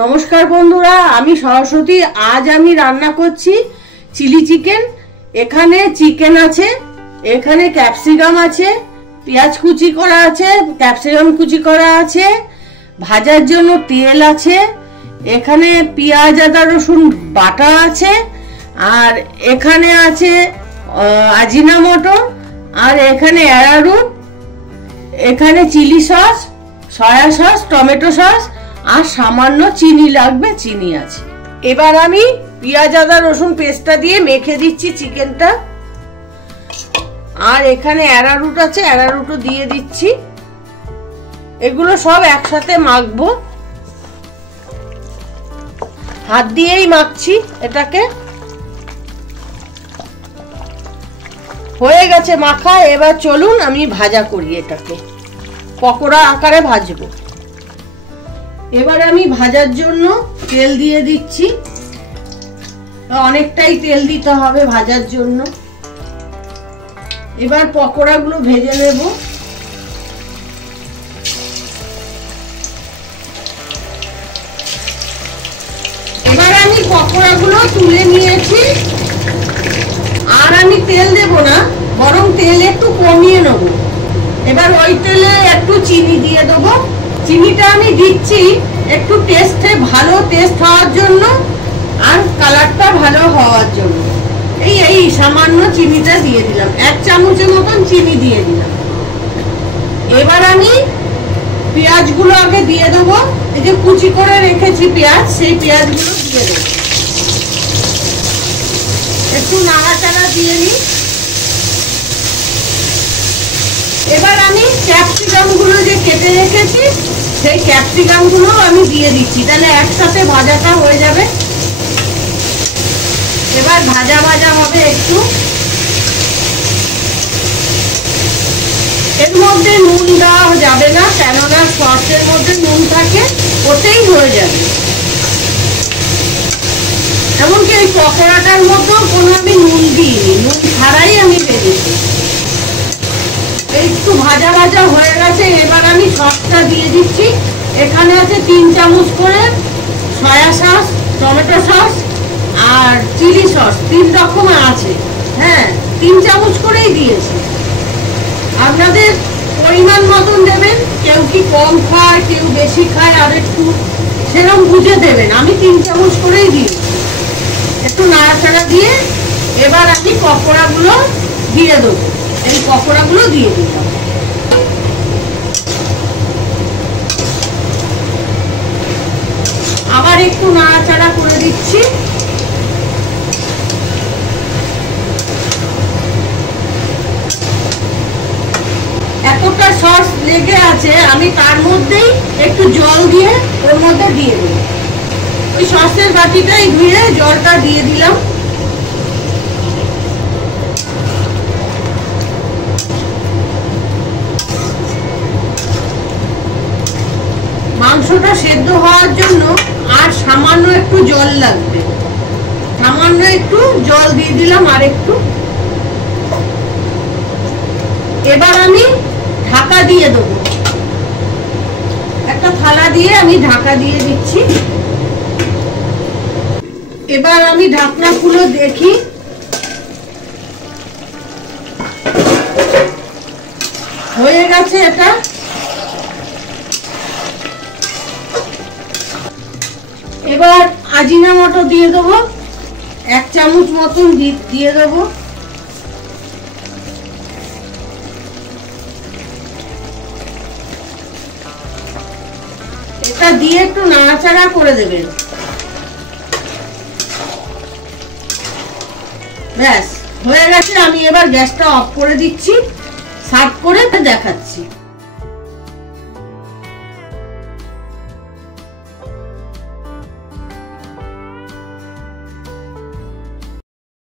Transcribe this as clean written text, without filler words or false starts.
নমস্কার বন্ধুরা, আমি সরস্বতী। আজ আমি রান্না করছি চিলি চিকেন। এখানে চিকেন আছে, এখানে ক্যাপসিকাম আছে, পেঁয়াজ কুচি করা আছে, ক্যাপসিকাম কুচি করা আছে, ভাজার জন্য তেল আছে, এখানে পেঁয়াজ আদা রসুন বাটা আছে, আর এখানে আছে আজিনামোটো, আর এখানে অ্যারারুট, এখানে chilli sauce, soy sauce, tomato sauce, আর সামান্য চিনি লাগবে, চিনি আছে। এবার আমি পেঁয়াজ আদা রসুন পেস্টটা দিয়ে মেখে দিচ্ছি চিকেনটা। আর এখানে অ্যারারুট আছে, অ্যারারুটও দিয়ে দিচ্ছি। এগুলো সব একসাথে মাখবো, হাত দিয়েই মাখছি এটাকে। হয়ে গেছে মাখা। এবার চলুন আমি ভাজা করি, এটাকে পকোড়া আকারে ভাজবো। এবার আমি ভাজার জন্য তেল দিয়ে দিচ্ছি। অনেকটাই তেল দিতে হবে ভাজার জন্য। এবার পকোড়াগুলো ভেজে নেব। এবার আমি পকোড়াগুলো তুলে নিয়েছি। আর আমি তেল দেব না, বরং তেল একটু কমিয়ে নেব। এবার ওই তেলে একটু চিনি দিয়ে দেবো। চিনিটা আমি দিচ্ছি একটু টেস্টে ভালো টেস্ট হওয়ার জন্য আর কালারটা ভালো হওয়ার জন্য। এই সামান্য চিনিটা দিয়ে দিলাম, 1 চামচের মতন চিনি দিয়ে দিলাম। এবার আমি পেঁয়াজগুলো আগে দিয়ে দেবো। এই যে কুচি করে রেখেছি পেঁয়াজ, সেই পেঁয়াজগুলো দিয়ে দেবো। একটু নাড়াচাড়া দিয়ে নিই। এবার আমি ক্যাপসিকাম গুলো যে কেটে রেখেছি, সেই ক্যাপসিকাম গুলো আমি দিয়ে দিচ্ছি, তাহলে একসাথে ভাজাটা হয়ে যাবে। এবার ভাজা ভাজা হবে একটু। এর মধ্যে নুন দেওয়া যাবে না, কেননা সসের মধ্যে নুন থাকে, ওতেই হয়ে যাবে। এমনকি এই পকোড়াটার মধ্যেও কোনো আমি নুন দিইনি, নুন ছাড়াই আমি ভেজেছি। একটু ভাজা ভাজা হয়ে গেছে। এবার আমি সসটা দিয়ে দিচ্ছি। এখানে আছে 3 চামচ করে সয়া সস, টমেটো সস আর চিলি সস, 3 রকমের আছে। হ্যাঁ, 3 চামচ করেই দিয়েছি। আপনাদের পরিমাণ মতন দেবেন, কেউ কি কম খায়, কেউ বেশি খায়, আর একটু সেরকম বুঝে দেবেন। আমি 3 চামচ করেই দিয়েছি। একটু নাড়াচাড়া দিয়ে এবার আমি পকোড়াগুলো দিয়ে দেবো। এই পকোড়াগুলো দিয়ে দিলাম। আবার একটু নাড়াচাড়া করে দিচ্ছি। এতটা সস লেগে আছে, আমি তার মধ্যেই একটু জল দিয়ে ওর মধ্যে দিয়ে দেবো। ওই সসের বাটিটাই ধুয়ে জলটা দিয়ে দিলাম। মাংসটা সেদ্ধ হওয়ার জন্য আর সামান্য একটু জল লাগবে। সামান্য একটু জল দিয়ে দিলাম আর একটু। এবার আমি ঢাকা দিয়ে দেবো। একটা থালা দিয়ে আমি ঢাকা দিয়ে দিচ্ছি। এবার আমি ঢাকনা খুলে দেখি। হয়ে গেছে এটা। এবার আজিনামোটো দিয়ে দেবো, 1 চামচ মতন দিয়ে দেবো। এটা দিয়ে একটু নাড়াচাড়া করে দেবেন। ব্যাস হয়ে গেছে। আমি এবার গ্যাসটা অফ করে দিচ্ছি, সার্ভ করে দেখাচ্ছি।